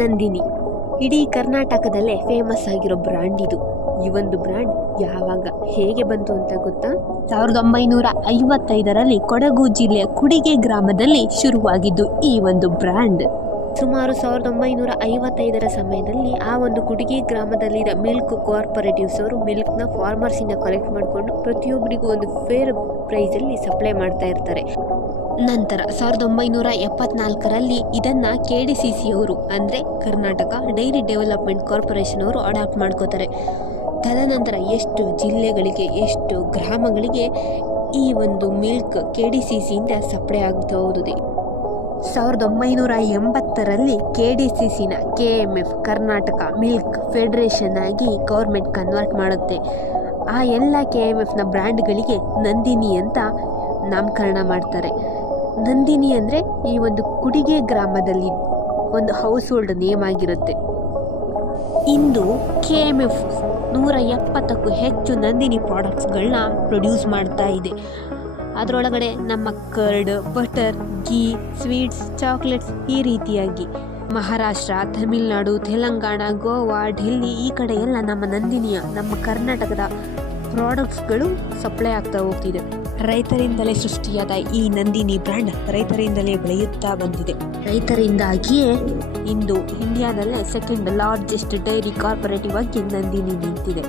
ನಂದಿನಿ ಇಡೀ ಕರ್ನಾಟಕದಲ್ಲೇ ಫೇಮಸ್ ಆಗಿರೋ ಬ್ರ್ಯಾಂಡ್ ಇದು. ಈ ಒಂದು ಬ್ರ್ಯಾಂಡ್ ಯಾವಾಗ ಹೇಗೆ ಬಂತು ಅಂತ ಗೊತ್ತಾ? 1955ರಲ್ಲಿ ಕೊಡಗು ಜಿಲ್ಲೆಯ ಕುಡಿಗೆ ಗ್ರಾಮದಲ್ಲಿ ಶುರುವಾಗಿದ್ದು ಈ ಒಂದು ಬ್ರ್ಯಾಂಡ್. ಸುಮಾರು 1955ರ ಸಮಯದಲ್ಲಿ ಆ ಒಂದು ಕುಡಿಗೆ ಗ್ರಾಮದಲ್ಲಿರೋ ಮಿಲ್ಕ್ ಕೋಆಪರೇಟಿವ್ಸ್ ಅವರು ಮಿಲ್ಕ್ನ ಫಾರ್ಮರ್ಸಿಂದ ಕಲೆಕ್ಟ್ ಮಾಡಿಕೊಂಡು ಪ್ರತಿಯೊಬ್ಬರಿಗೂ ಒಂದು ಫೇರ್ ಪ್ರೈಸಲ್ಲಿ ಸಪ್ಲೈ ಮಾಡ್ತಾ ಇರ್ತಾರೆ. ನಂತರ 1974ರಲ್ಲಿ ಇದನ್ನು KDCC ಅವರು ಅಂದರೆ ಕರ್ನಾಟಕ ಡೈರಿ ಡೆವಲಪ್ಮೆಂಟ್ ಕಾರ್ಪೊರೇಷನ್ ಅವರು ಅಡಾಪ್ಟ್ ಮಾಡ್ಕೋತಾರೆ. ತದನಂತರ ಎಷ್ಟು ಜಿಲ್ಲೆಗಳಿಗೆ ಎಷ್ಟು ಗ್ರಾಮಗಳಿಗೆ ಈ ಒಂದು ಮಿಲ್ಕ್ KDCCಯಿಂದ ಸಪ್ಲೈ ಆಗ್ತಾ ಹೋಗಿದೆ. 1980ರಲ್ಲಿ KDCCನ KMF ಕರ್ನಾಟಕ ಮಿಲ್ಕ್ ಫೆಡರೇಷನ್ ಆಗಿ ಗೌರ್ಮೆಂಟ್ ಕನ್ವರ್ಟ್ ಮಾಡುತ್ತೆ. ಆ ಎಲ್ಲ KMFನ ಬ್ರ್ಯಾಂಡ್ಗಳಿಗೆ ನಂದಿನಿ ಅಂತ ನಾಮಕರಣ ಮಾಡ್ತಾರೆ. ನಂದಿನಿ ಅಂದರೆ ಈ ಒಂದು ಕುಡಿಗೆ ಗ್ರಾಮದಲ್ಲಿ ಒಂದು ಹೌಸ್ ಹೋಲ್ಡ್ ನೇಮ್ ಆಗಿರುತ್ತೆ. ಇಂದು KMF 170ಕ್ಕೂ ಹೆಚ್ಚು ನಂದಿನಿ ಪ್ರಾಡಕ್ಟ್ಸ್ಗಳನ್ನ ಪ್ರೊಡ್ಯೂಸ್ ಮಾಡ್ತಾ ಇದೆ. ಅದರೊಳಗಡೆ ನಮ್ಮ curd, butter, ghee, sweets, chocolates ಈ ರೀತಿಯಾಗಿ ಮಹಾರಾಷ್ಟ್ರ, ತಮಿಳುನಾಡು, ತೆಲಂಗಾಣ, ಗೋವಾ, ಡೆಲ್ಲಿ ಈ ಕಡೆ ಎಲ್ಲ ನಮ್ಮ ನಂದಿನಿಯ ನಮ್ಮ ಕರ್ನಾಟಕದ ಪ್ರಾಡಕ್ಟ್ಸ್ಗಳು ಸಪ್ಲೈ ಆಗ್ತಾ ಹೋಗ್ತಿದೆ. ರೈತರಿಂದಲೇ ಸೃಷ್ಟಿಯಾದ ಈ ನಂದಿನಿ ಬ್ರ್ಯಾಂಡ್ ರೈತರಿಂದಲೇ ಬೆಳೆಯುತ್ತಾ ಬಂದಿದೆ. ರೈತರಿಂದಾಗಿಯೇ ಇಂದು ಇಂಡಿಯಾದಲ್ಲೇ ಸೆಕೆಂಡ್ ಲಾರ್ಜೆಸ್ಟ್ ಡೈರಿ ಕಾರ್ಪೊರೇಟಿವ್ ಆಗಿ ನಂದಿನಿ ನಿಂತಿದೆ.